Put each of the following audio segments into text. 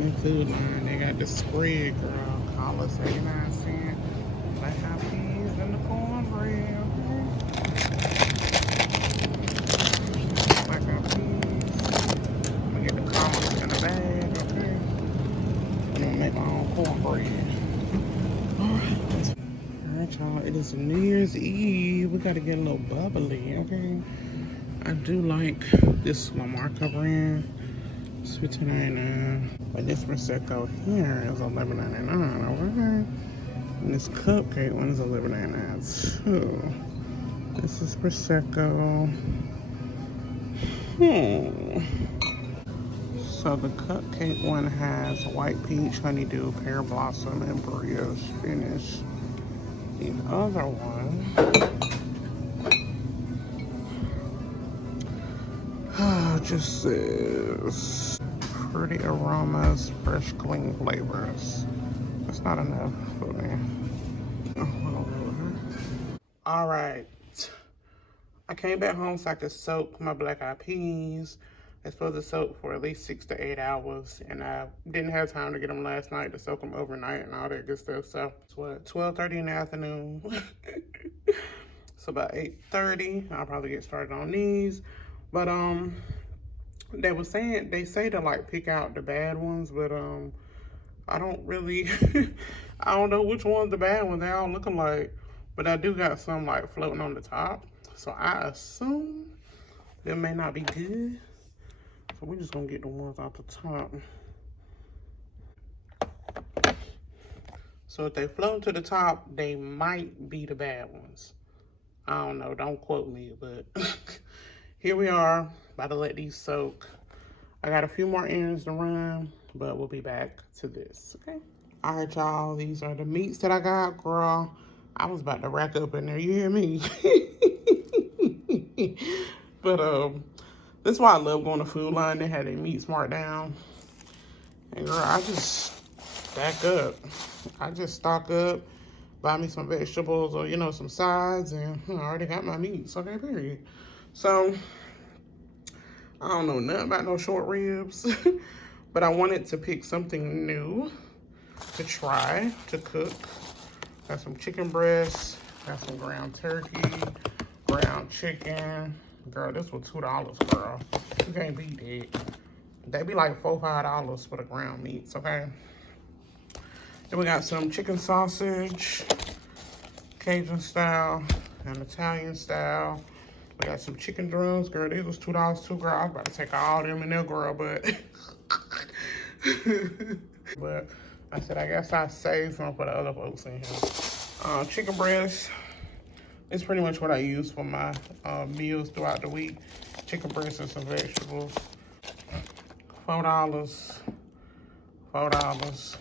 in Food Line. They got the spread, girl. Collars 89¢. Black eyed peas and the cornbread. Okay. Black eyed peas. I'm gonna get the collars in the bag. Okay. I'm gonna make my own cornbread. Alright, y'all. It is New Year's Eve. We gotta get a little bubbly. Okay. I do like this Lamar brand. It's $15.99. But this Prosecco here is $11.99. Okay. And this cupcake one is $11.99 too. This is Prosecco. So the cupcake one has white peach, honeydew, pear blossom, and brioche finish. The other one just says pretty aromas, fresh, clean flavors. That's not enough for me. All right. I came back home so I could soak my black eyed peas. They're supposed to soak for at least 6 to 8 hours. And I didn't have time to get them last night to soak them overnight and all that good stuff. So it's what, 12:30 in the afternoon. So about 8:30, I'll probably get started on these. But they say to like pick out the bad ones, but I don't really I don't know which one's the bad ones. They all look alike. But I do got some like floating on the top. So I assume they may not be good. So we're just gonna get the ones off the top. So if they float to the top, they might be the bad ones. I don't know, don't quote me, but here we are, about to let these soak. I got a few more errands to run, but we'll be back to this, okay? All right, y'all, these are the meats that I got, girl. I was about to rack up in there, you hear me? But that's why I love going to Food Line. They had their meats marked down. And girl, I just stack up. I just stock up, buy me some vegetables or, you know, some sides, and I already got my meats, okay, period. So, I don't know nothing about no short ribs, but I wanted to pick something new to try, to cook. Got some chicken breasts, got some ground turkey, ground chicken. Girl, this was $2, girl. You can't beat it. They be like $4, $5 for the ground meats, okay? Then we got some chicken sausage, Cajun style and Italian style. We got some chicken drums, girl. These was $2 too, girl. I was about to take all them in there, girl, but but I said I guess I saved some for the other folks in here. Chicken breast. It's pretty much what I use for my meals throughout the week. Chicken breast and some vegetables. $4. $4.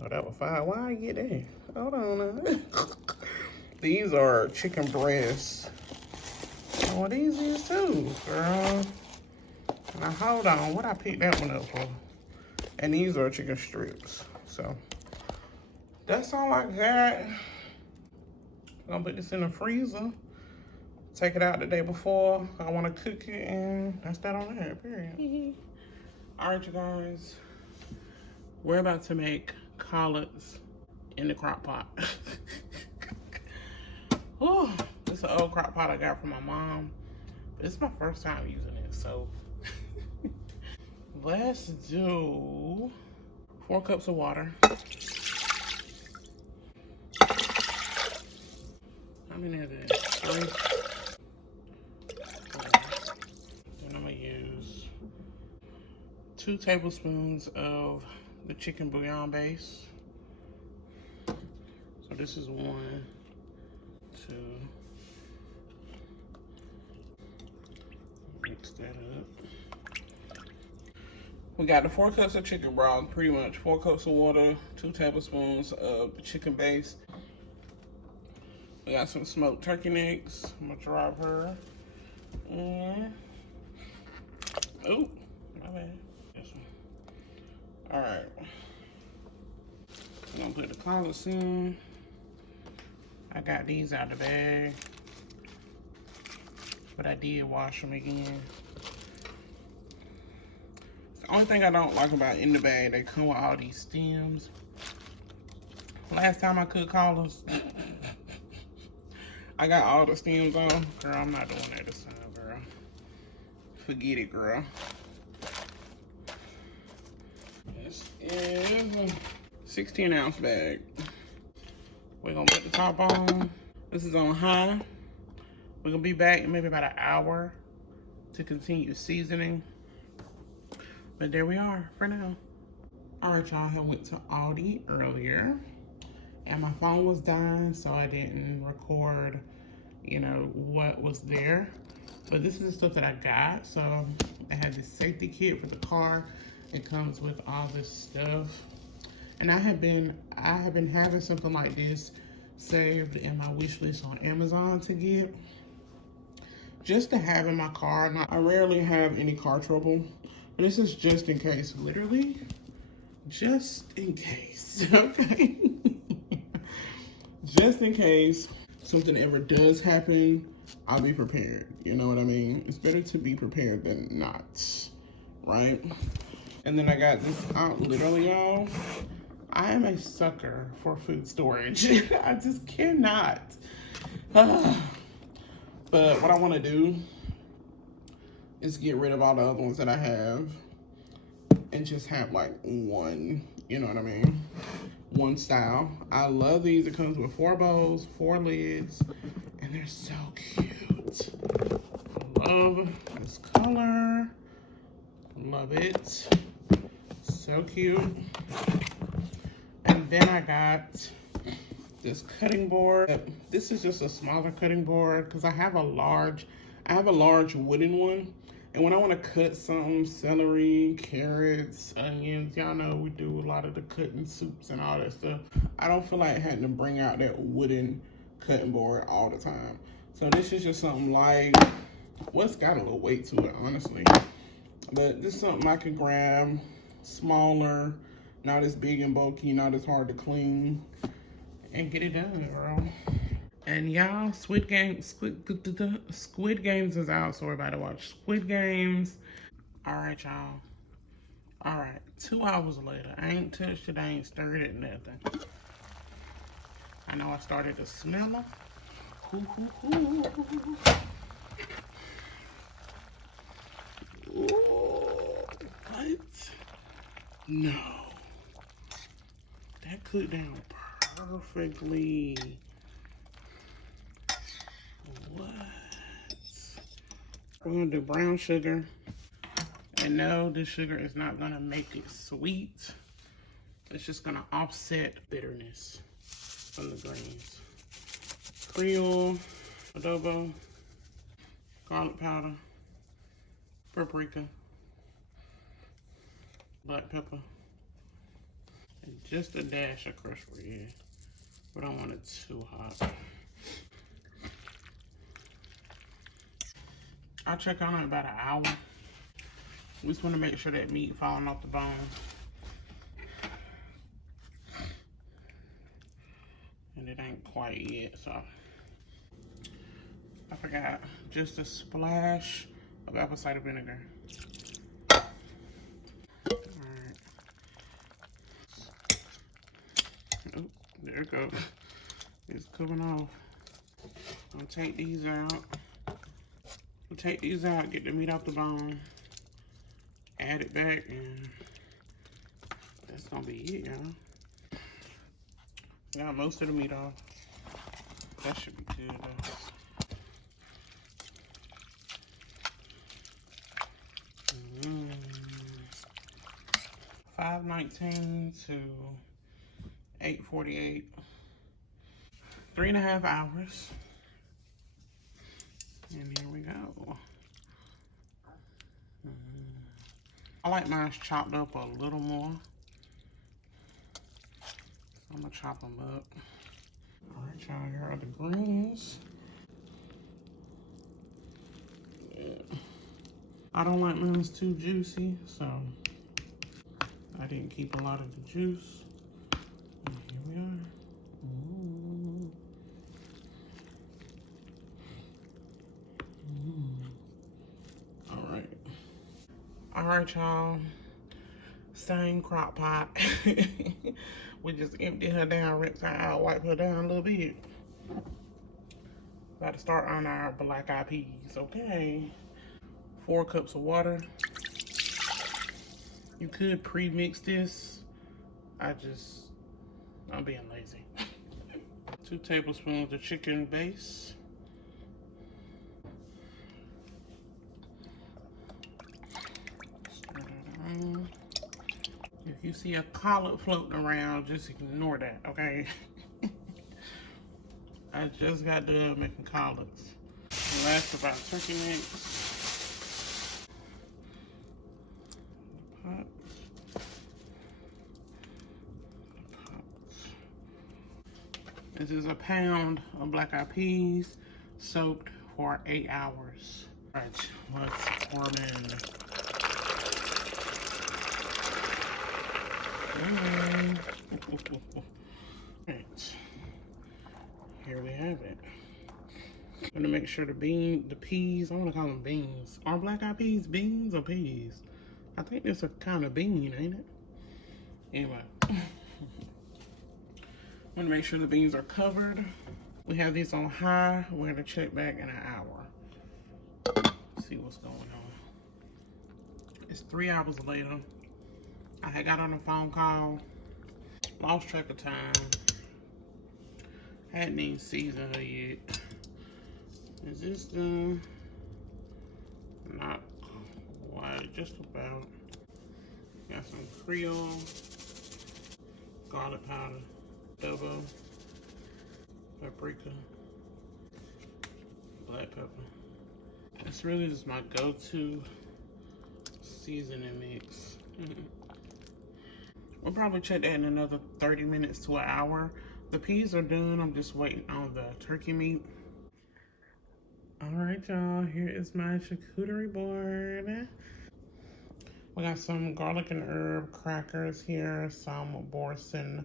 Oh, that was $5. Why I get that? Hold on now. These are chicken breasts. Oh, these is too, girl. Now hold on, what I picked that one up for? And these are chicken strips. So that's all I got. I'm gonna put this in the freezer. Take it out the day before I want to cook it, and that's that on there, period. All right, you guys. We're about to make collards in the crock pot. Oh, this is an old crock pot I got from my mom. But it's my first time using it, so let's do 4 cups of water. How many of this? 3. And I'm gonna use 2 tablespoons of the chicken bouillon base. So this is 1, 2. Mix that up. We got the 4 cups of chicken broth, pretty much 4 cups of water, 2 tablespoons of the chicken base. We got some smoked turkey necks. I'm gonna drop her in. Oh, my bad. This one. All right. I'm gonna put the collards in. I got these out of the bag, but I did wash them again. Only thing I don't like about in the bag, they come with all these stems. Last time I cooked collars, I got all the stems on. Girl, I'm not doing that this time, girl. Forget it, girl. This is a 16-ounce bag. We're gonna put the top on. This is on high. We're gonna be back in maybe about an hour to continue seasoning. But there we are for now. All right, y'all, I went to Aldi earlier and my phone was dying, so I didn't record, you know, what was there. But this is the stuff that I got. So I had this safety kit for the car. It comes with all this stuff. And I have been having something like this saved in my wish list on Amazon to get. Just to have in my car. Now, I rarely have any car trouble, but this is just in case, literally, just in case, okay? Just in case something ever does happen, I'll be prepared, you know what I mean? It's better to be prepared than not, right? And then I got this out, literally, y'all. I am a sucker for food storage. I just cannot. But what I want to do is get rid of all the other ones that I have and just have like one, you know what I mean? One style. I love these. It comes with 4 bowls, 4 lids, and they're so cute. I love this color. Love it. So cute. And then I got this cutting board. This is just a smaller cutting board because I have a large wooden one. And when I want to cut some celery, carrots, onions, y'all know we do a lot of the cutting soups and all that stuff. I don't feel like having to bring out that wooden cutting board all the time. So this is just something like, well, it's got a little weight to it, honestly. But this is something I can grab, smaller, not as big and bulky, not as hard to clean, and get it done, girl. And y'all, Squid Games is out, so we're about to watch Squid Games. All right, y'all. All right, 2 hours later. I ain't touched it, I ain't stirred it, nothing. I know I started to smell them. What? No. That cooked down perfectly. What? We're gonna do brown sugar. And no, this sugar is not gonna make it sweet. It's just gonna offset bitterness from the greens. Creole, adobo, garlic powder, paprika, black pepper, and just a dash of crushed red. We don't want it too hot. I'll check on it in about an hour. We just want to make sure that meat falling off the bone. And it ain't quite yet, so. I forgot, just a splash of apple cider vinegar. Alright. Oh, there it goes. It's coming off. I'm gonna take these out. We'll take these out, get the meat off the bone, add it back, and that's gonna be it, y'all. Got most of the meat off. That should be good, though. $5.19 to $8.48. 3.5 hours. And here we go. I like mine chopped up a little more. I'm gonna chop them up. All right, y'all, here are the greens. Yeah. I don't like mine too juicy, so I didn't keep a lot of the juice. And here we are. Ooh. All right. All right, y'all. Same crock pot. We just empty her down, rinse her out, wipe her down a little bit. About to start on our black eyed peas, okay? 4 cups of water. You could pre-mix this. I'm being lazy. 2 tablespoons of chicken base. Stir it on. If you see a collard floating around, just ignore that, okay? I just got done making collards. Last about turkey necks. Pot. This is a pound of black eyed peas soaked for 8 hours. All right, let's pour them in. Right. Here we have it. I'm gonna make sure the peas, I wanna call them beans. Are black eyed peas beans or peas? I think this a kind of bean, ain't it? Anyway. I'm gonna make sure the beans are covered. We have these on high. We're gonna check back in an hour. See what's going on. It's 3 hours later. I had got on a phone call. Lost track of time. Hadn't even seasoned her yet. Is this done? Not quite, just about. Got some Creole, garlic powder, double, paprika, black pepper. It's really just my go-to seasoning mix. We'll probably check that in another 30 minutes to an hour. The peas are done. I'm just waiting on the turkey meat. All right, y'all. Here is my charcuterie board. We got some garlic and herb crackers here, some Boursin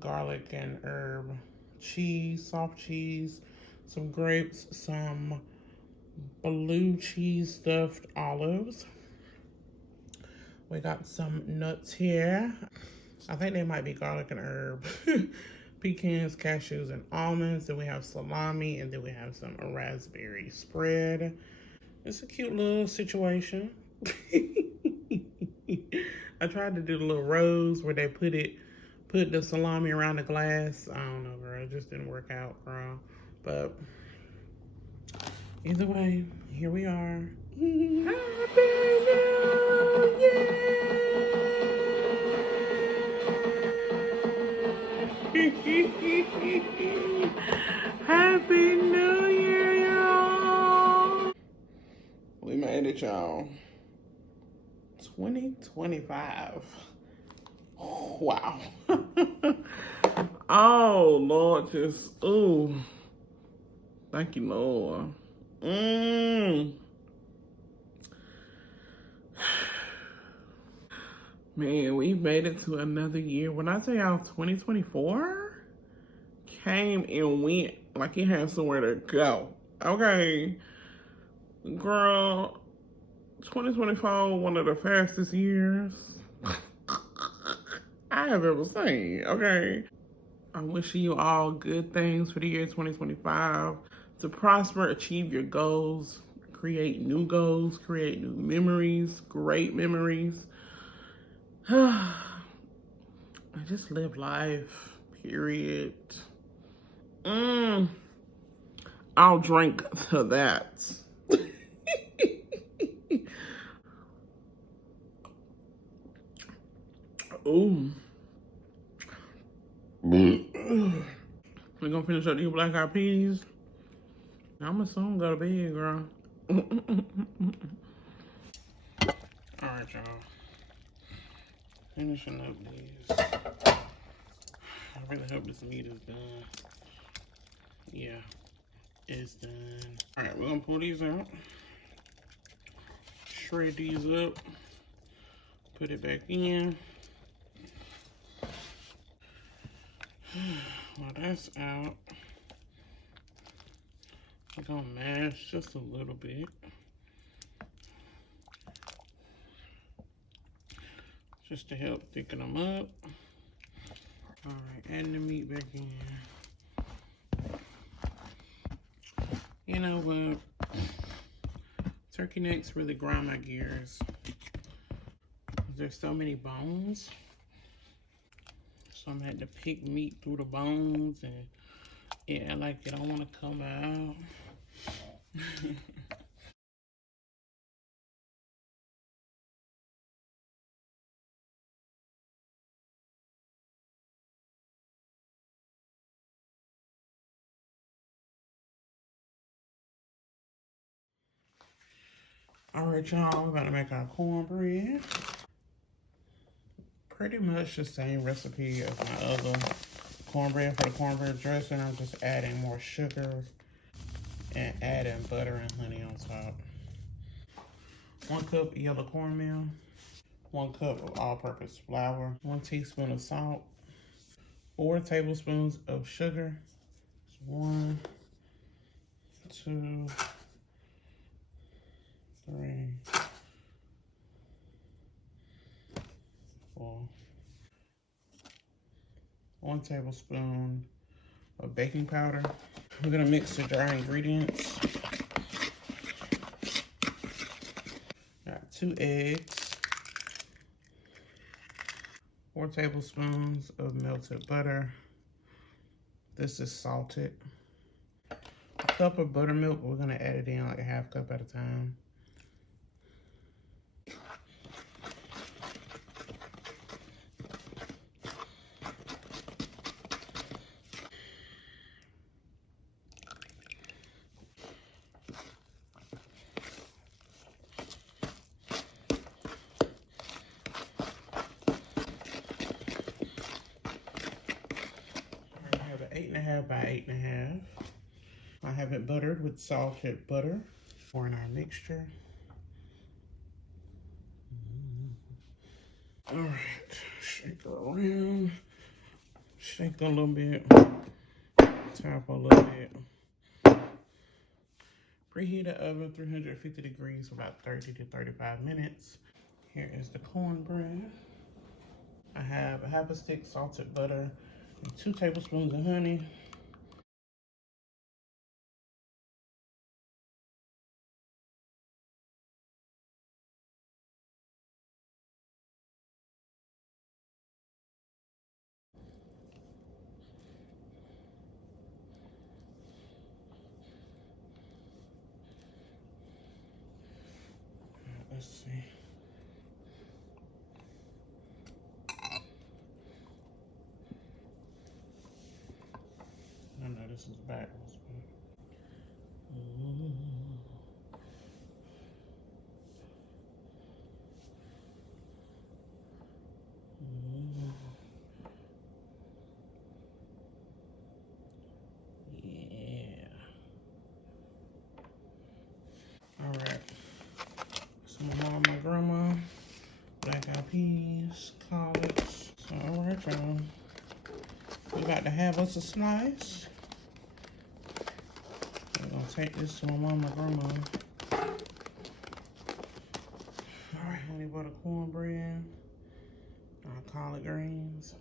garlic and herb cheese, soft cheese, some grapes, some blue cheese stuffed olives. We got some nuts here. I think they might be garlic and herb. Pecans, cashews, and almonds. Then we have salami, and then we have some raspberry spread. It's a cute little situation. I tried to do the little rose where they put the salami around the glass. I don't know, girl. It just didn't work out, girl. But either way, here we are. Happy New Year! Happy New Year, y'all! We made it, y'all. 2025. Wow. Oh, Lord, just, ooh. Thank you, Lord. Man, we made it to another year. When I tell y'all 2024 came and went like it had somewhere to go. Okay. Girl, 2024, one of the fastest years I have ever seen, okay? I'm wishing you all good things for the year 2025. To prosper, achieve your goals, create new goals, create new memories, great memories. I just live life, period. I'll drink to that. Ooh. We're gonna finish up these black eyed peas. I'ma soon go to bed, girl. Alright, y'all. Finishing up these. I really hope this meat is done. Yeah, it's done. Alright, we're gonna pull these out. Shred these up. Put it back in. While that's out, I'm gonna mash just a little bit. just to help thicken them up. All right, adding the meat back in. You know what? Turkey necks really grind my gears. There's so many bones. So I'm gonna have to pick meat through the bones, and yeah, like it don't want to come out. All right, y'all, we're about to make our cornbread. Pretty much the same recipe as my other cornbread. For the cornbread dressing, I'm just adding more sugar and adding butter and honey on top. 1 cup yellow cornmeal, 1 cup of all-purpose flour, 1 teaspoon of salt, 4 tablespoons of sugar. 1, 2, 3, 4. 1 tablespoon of baking powder. We're gonna mix the dry ingredients. Got 2 eggs, 4 tablespoons of melted butter. This is salted. A cup of buttermilk. We're gonna add it in like a half cup at a time. I have an 8.5 by 8.5. I have it buttered with salted butter. Pour in our mixture. All right, shake it around. Shake a little bit. Tap a little bit. Preheat the oven 350 degrees for about 30 to 35 minutes. Here is the cornbread. I have a half a stick salted butter and 2 tablespoons of honey. Let's see. No, this is backwards. Yeah. All right. So my mom, my grandma, black eyed peas, collards. So all right, y'all. We about to have us a slice. We're gonna take this to my mom, my grandma. All right, honey butter cornbread, our collard greens,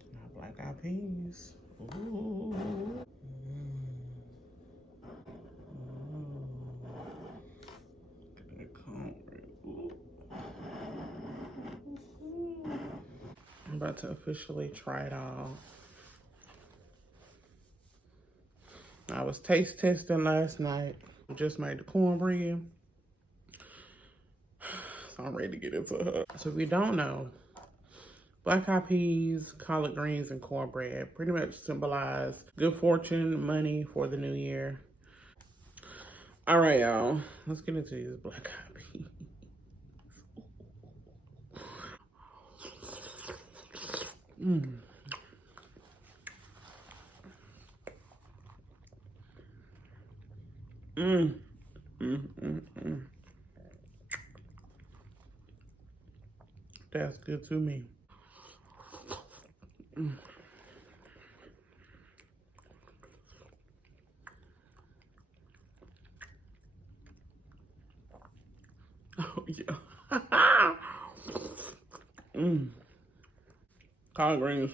and our black eyed peas. Ooh. I'm about to officially try it all. I was taste testing last night. Just made the cornbread. So I'm ready to get into her. So if you don't know, black eyed peas, collard greens, and cornbread pretty much symbolize good fortune, money for the new year. All right, y'all. Let's get into these black eyed peas. Mmm. Mmm. Mmm. Mmm. Mmm. That's good to me. Mm. Oh, yeah. Mmm. Collard greens.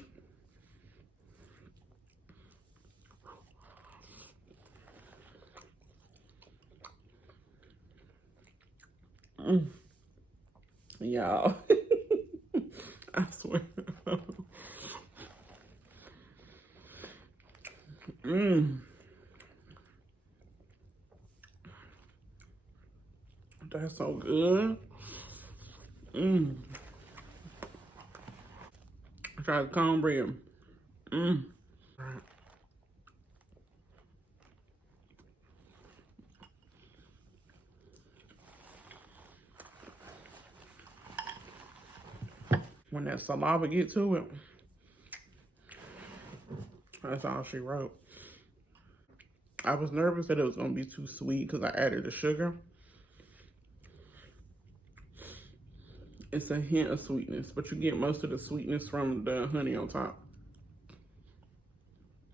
Mmm. Y'all. I swear. Mmm. That's so good. Mmm. Try the cornbread. Mmm. When that saliva get to it, that's all she wrote. I was nervous that it was gonna be too sweet because I added the sugar. It's a hint of sweetness, but you get most of the sweetness from the honey on top.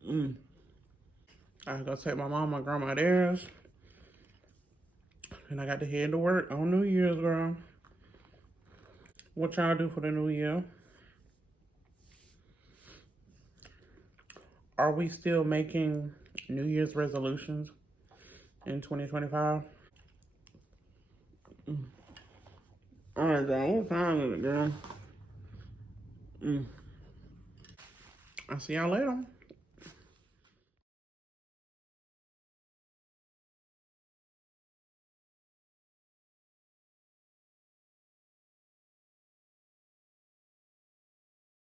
Mmm. I gotta take my mom and grandma theirs. And I got to head to work on New Year's, girl. What y'all do for the new year? Are we still making New Year's resolutions in 2025? All right, girl. What time is it, girl? I'll see y'all later.